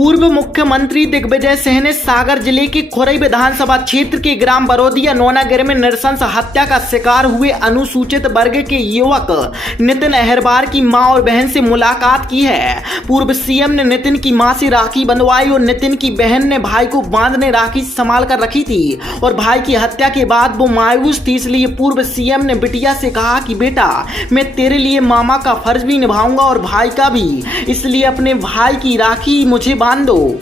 पूर्व मुख्यमंत्री दिग्विजय सिंह ने सागर जिले के खुरई विधानसभा क्षेत्र के ग्राम बरोदिया नौनागिर में नृशंस हत्या का शिकार हुए अनुसूचित वर्ग के युवक नितिन अहिरवार की मां और बहन से मुलाकात की है। पूर्व सीएम ने नितिन की मां से राखी बंधवाई और नितिन की बहन ने भाई को बांधने राखी संभाल कर रखी थी और भाई की हत्या के बाद वो मायूस थी, इसलिए पूर्व सीएम ने बिटिया से कहा कि बेटा मैं तेरे लिए मामा का फर्ज भी निभाऊंगा और भाई का भी, इसलिए अपने भाई की राखी मुझे बांध दो।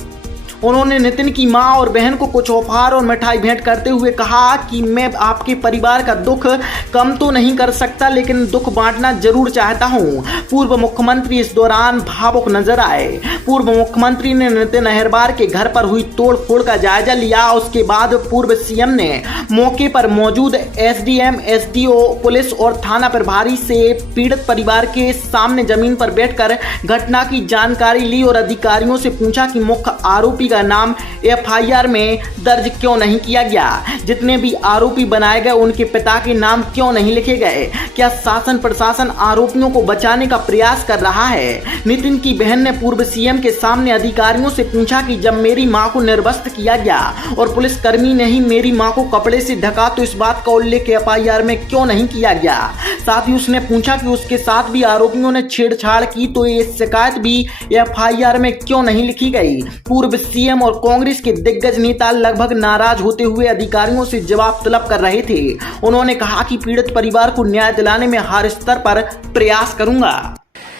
उन्होंने नितिन की मां और बहन को कुछ उपहार और मिठाई भेंट करते हुए कहा कि मैं आपके परिवार का दुख कम तो नहीं कर सकता, लेकिन दुख बांटना जरूर चाहता हूं। पूर्व मुख्यमंत्री इस दौरान भावुक नजर आए। पूर्व मुख्यमंत्री ने नितिन अहिरवार के घर पर हुई तोड़फोड़ का जायजा लिया। उसके बाद पूर्व सीएम ने मौके पर मौजूद एसडीएम, एसडीओ, पुलिस और थाना प्रभारी से पीड़ित परिवार के सामने जमीन पर बैठकर घटना की जानकारी ली और अधिकारियों से पूछा कि मुख्य आरोपी का नाम एफआईआर में दर्ज क्यों नहीं किया गया, जितने भी आरोपी बनाए गए उनके पिता के नाम क्यों नहीं लिखे गए, क्या शासन प्रशासन आरोपियों को बचाने का प्रयास कर रहा है। नितिन की बहन ने पूर्व सीएम के सामने अधिकारियों से पूछा कि जब मेरी मां को निर्वस्त्र किया गया और पुलिसकर्मी ने ही मेरी मां को कपड़े से ढका तो इस बात का उल्लेख एफआईआर में क्यों नहीं किया गया। साथ ही उसने पूछा कि उसके साथ भी आरोपियों ने छेड़छाड़ की तो ये शिकायत भी एफआईआर में क्यों नहीं लिखी गई। पूर्व सीएम और कांग्रेस के दिग्गज नेता लगभग नाराज होते हुए अधिकारियों से जवाब तलब कर रहे थे। उन्होंने कहा कि पीड़ित परिवार को न्याय दिलाने में हर स्तर पर प्रयास करूंगा।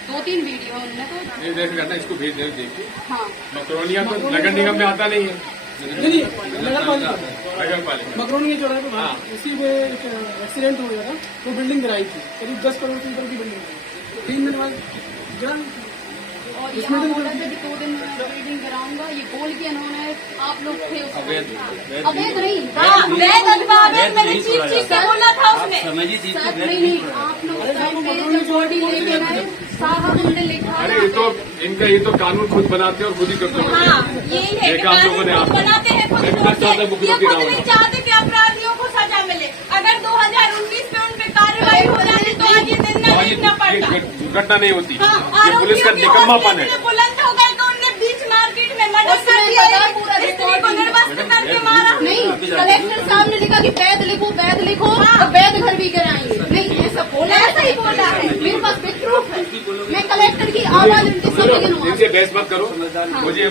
2-3 वीडियो उन्होंने देख करना, इसको भेज दे देखिए। हाँ, मकरोनिया तो नगर निगम में आता नहीं है। नहीं नगर पालिका मकरोनिया जो है हाँ। उसी में एक एक्सीडेंट हो गया था। वो बिल्डिंग गिराई थी, करीब 10 करोड़ के ऊपर की बिल्डिंग थी। 3 मिनट बाद जन और यहाँ बोला था कि 2 दिन में बिल्डिंग कराऊंगा, ये बोल के इन्होंने आप लोग थे उसमें अवैध नहीं, मैंने चीज से बोला था उसमें नहीं, आप लोग बॉडी लेके गए साहब हमने लिखा। अरे ये तो कानून खुद बनाते हैं और खुद ही करते हैं। हाँ, यही है एक आप लोगों ने आप बनाते हैं, खुद नहीं चाहते कि अपराधियों को सजा मिले। अगर 2019 में उन पे कार्रवाई हो जाती तो आज ये दिन न देखना पड़ता, घटना नहीं होती। ये पुलिस का निकम्मापन है। बुलंद हो गए तो उनने बीच मार्केट में मर्डर कर दिया, स्त्री को निर्वस्त्र करके मारा। नहीं, कलेक्टर साहब ने लिखा कि वैध लिखो और वैध घर भी कराएंगे। नहीं, ऐसा बोला, ऐसा ही बोला है, मेरे पास बिग प्रूफ है। मैं कलेक्टर की आवाज उनके सामने इनसे बहस मत करो। मुझे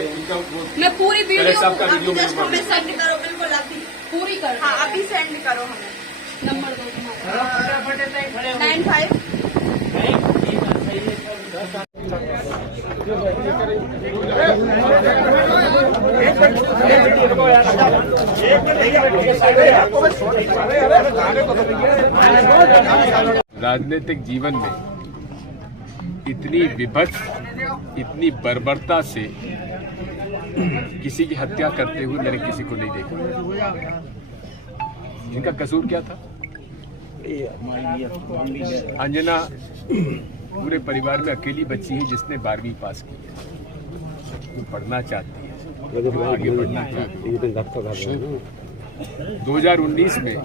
मैं पूरी वीडियो साहब का वीडियो सेंड करो, बिल्कुल अभी पूरी करो। हाँ, अभी सेंड करो हमें। नंबर दो तुम्हारा 95 राजनीतिक जीवन में इतनी विभत्स, इतनी बर्बरता से किसी की हत्या करते हुए मैंने किसी को नहीं देखा। इनका कसूर क्या था? अंजना पूरे परिवार में अकेली बच्ची है जिसने 12वीं पास की है। वो पढ़ना चाहती है, आगे बढ़ना चाहती है। 2019 में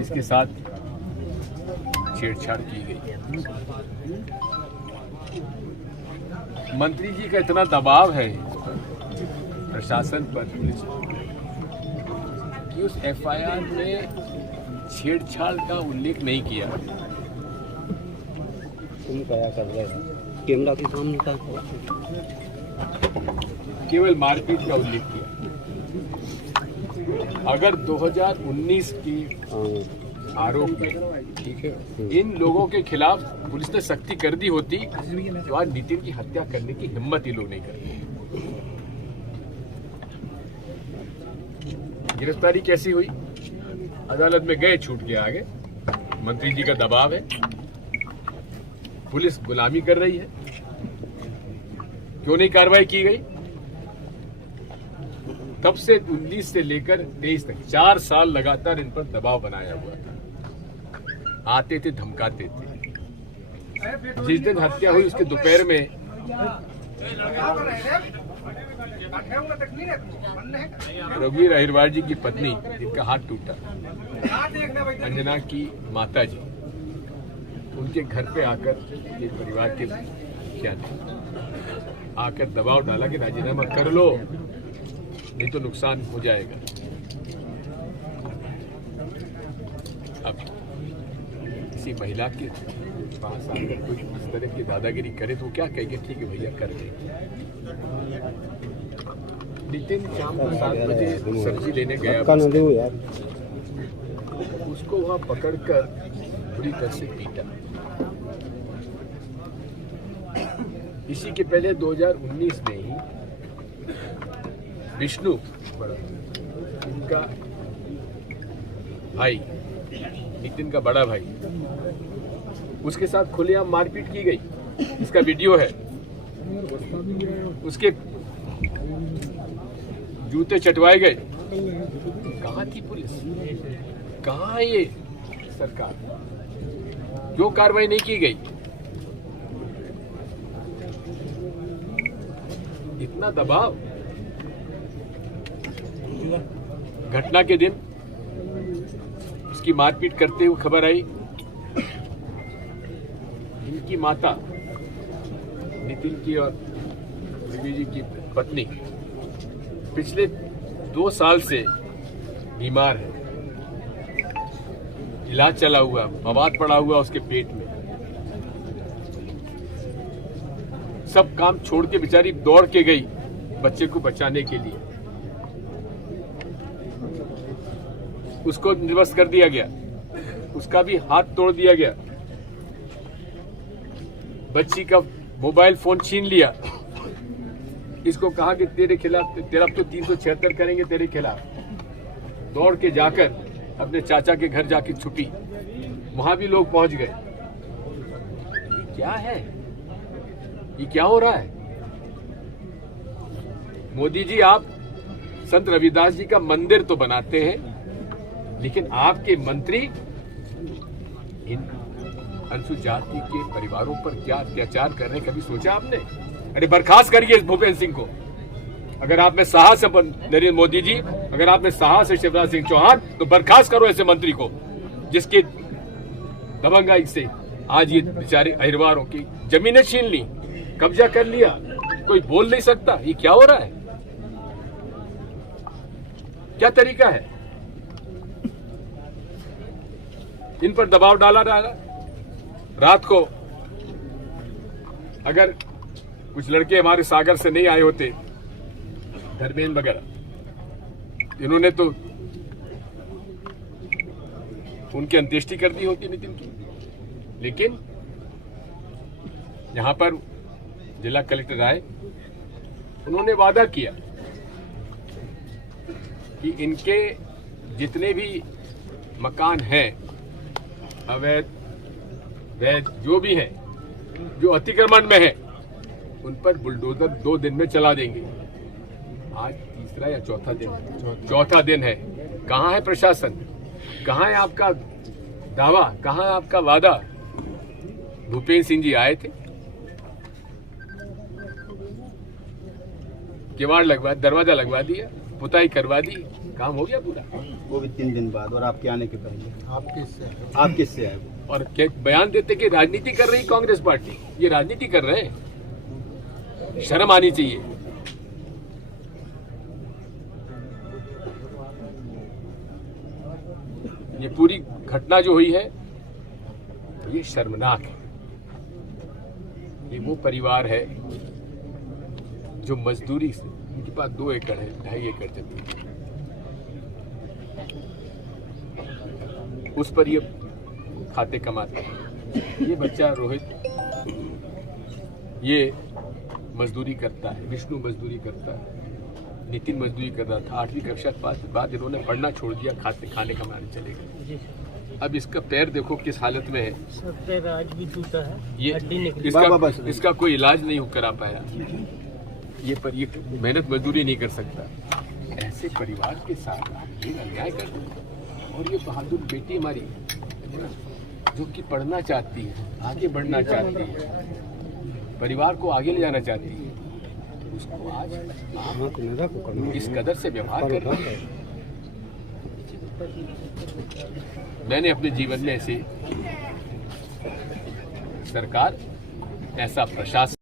इसके साथ छेड़छाड़ की गई। मंत्री जी का इतना दबाव है प्रशासन पर, पुलिस पर, कि उस एफआईआर में छेड़छाड़ का उल्लेख नहीं किया। कैमरा के सामने था, केवल मारपीट का उल्लेख किया। अगर 2019 की आरोप में ठीक है इन लोगों के खिलाफ पुलिस ने सख्ती कर दी होती तो आज नितिन की हत्या करने की हिम्मत ये लोग नहीं करते। गिरफ्तारी कैसी हुई? अदालत में गए, छूट के आगे। मंत्री जी का दबाव है, पुलिस गुलामी कर रही है। क्यों नहीं कार्रवाई की गई? तब से 19 से लेकर 23 तक 4 साल लगातार इन पर दबाव बनाया हुआ था। आते थे, धमकाते थे। जिस दिन हत्या हुई उसके दोपहर में रघुवीर अहिरवार जी की पत्नी, जिनका हाथ टूटा, अंजना की माता जी, उनके घर पे आकर ये परिवार के मुखिया ने आकर दबाव डाला कि राजीनामा कर लो, नहीं तो नुकसान हो जाएगा। अब किसी महिला के पास आकर कोई इस तरह की दादागिरी करे तो क्या कहेंगे, ठीक है भैया कर दे। नितिन शाम को 7 बजे सब्जी लेने गया, उसको वहां पकड़कर बुरी तरह से पीटा। इसी के पहले 2019 में ही विष्णु इनका भाई, नितिन का बड़ा भाई, उसके साथ खुलेआम मारपीट की गई। इसका वीडियो है। उसके जूते चटवाए गए। कहाँ थी पुलिस, कहाँ है ये सरकार? जो कार्रवाई नहीं की गई। इतना दबाव। घटना के दिन उसकी मारपीट करते हुए खबर आई। इनकी माता नितिन की और देवी जी की पत्नी पिछले 2 साल से बीमार है। इलाज चला हुआ, मवाद पड़ा हुआ उसके पेट में। सब काम छोड़ के बेचारी दौड़ के गई बच्चे को बचाने के लिए। उसको निर्वस्त्र कर दिया गया, उसका भी हाथ तोड़ दिया गया, बच्ची का मोबाइल फोन छीन लिया। इसको कहा कि तेरे खिलाफ, तेरा तो 376 करेंगे तेरे खिलाफ। दौड़ के जाकर अपने चाचा के घर जाके छुपी। वहां भी लोग पहुंच गए। ये क्या है, ये क्या हो रहा है? मोदी जी, आप संत रविदास जी का मंदिर तो बनाते हैं, लेकिन आपके मंत्री इन अनुसूचित जाति के परिवारों पर क्या अत्याचार कर रहे हैं, कभी सोचा आपने? अरे बर्खास्त करिए इस भूपेंद्र सिंह को। अगर आप में साहस है नरेंद्र मोदी जी, अगर आप में साहस है शिवराज सिंह चौहान, तो बर्खास्त करो ऐसे मंत्री को, जिसके दबंगाई से आज ये बेचारे अहिरवारों की जमीनें छीन ली, कब्जा कर लिया। कोई बोल नहीं सकता। ये क्या हो रहा है? क्या तरीका है? इन पर दबाव डाला जा रहा। रात को अगर कुछ लड़के हमारे सागर से नहीं आए होते, धर्मेंद्र वगैरह, इन्होंने तो उनकी अंत्येष्टि कर दी होती नितिन की। लेकिन यहां पर जिला कलेक्टर आए, उन्होंने वादा किया कि इनके जितने भी मकान हैं, अवैध वैध जो भी है, जो अतिक्रमण में है, उन पर बुलडोजर 2 दिन में चला देंगे। आज तीसरा या चौथा दिन है। कहाँ है प्रशासन? कहाँ है आपका दावा? कहाँ है आपका वादा? भूपेंद्र सिंह जी आए थे, किवाड़ लगवा, दरवाजा लगवा दिया, पुताई करवा दी, काम हो गया पूरा। वो भी 3 दिन बाद, और आपके आने के पहले। आप किससे आए? और क्या बयान देते कि राजनीति कर रही कांग्रेस पार्टी? ये राजनीति कर रहे हैं, शर्म आनी चाहिए। ये पूरी घटना जो हुई है, ये शर्मनाक है। ये वो परिवार है जो मजदूरी से, उनके पास 2 एकड़ है, 2.5 एकड़ जमीन, उस पर ये खाते कमाते हैं। ये बच्चा रोहित, ये मजदूरी करता है, विष्णु मजदूरी करता है, नितिन मजदूरी कर रहा था। 8वीं कक्षा के बाद इन्होंने पढ़ना छोड़ दिया, खाने कमाने चले गए। अब इसका पैर देखो किस हालत में है। आज भी टूटा है, ये इसका कोई इलाज नहीं करा पाया। ये मेहनत मजदूरी नहीं कर सकता। ऐसे परिवार के साथ ये अन्याय कर दो। और ये बहादुर बेटी हमारी, जो कि पढ़ना चाहती है, आगे बढ़ना चाहती है, परिवार को आगे ले जाना चाहती है, उसको आज इस कदर से व्यवहार कर रहा है। मैंने अपने जीवन में ऐसे सरकार, ऐसा प्रशासन